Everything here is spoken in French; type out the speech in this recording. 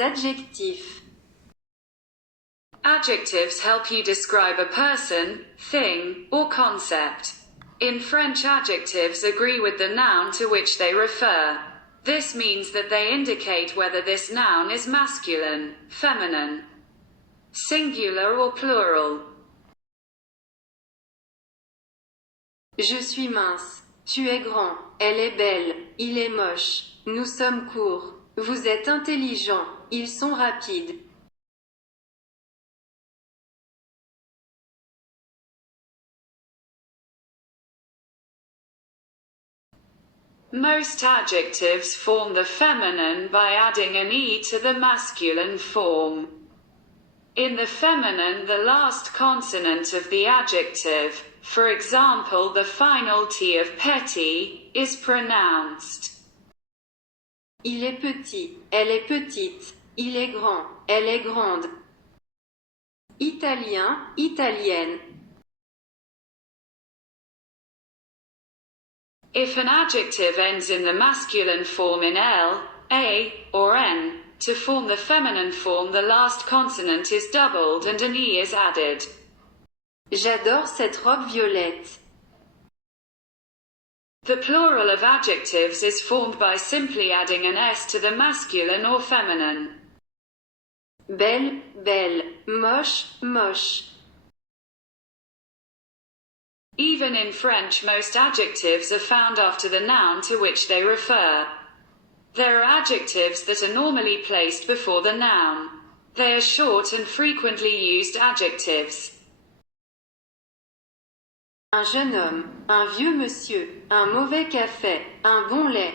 les adjectifs. Adjectives help you describe a person, thing, or concept. In French, adjectives agree with the noun to which they refer. This means that they indicate whether this noun is masculine, feminine, singular or plural. Je suis mince. Tu es grand. Elle est belle. Il est moche. Nous sommes courts. Vous êtes intelligent. Ils sont rapides. Most adjectives form the feminine by adding an E to the masculine form. In the feminine, the last consonant of the adjective, for example the final T of petit, is pronounced. Il est petit. Elle est petite. Il est grand. Elle est grande. Italien, italienne. If an adjective ends in the masculine form in L, A, or N, to form the feminine form the last consonant is doubled and an E is added. J'adore cette robe violette. The plural of adjectives is formed by simply adding an S to the masculine or feminine. Belle, belle. Moche, moche. Even in French, most adjectives are found after the noun to which they refer. There are adjectives that are normally placed before the noun. They are short and frequently used adjectives. Un jeune homme, un vieux monsieur, un mauvais café, un bon lait.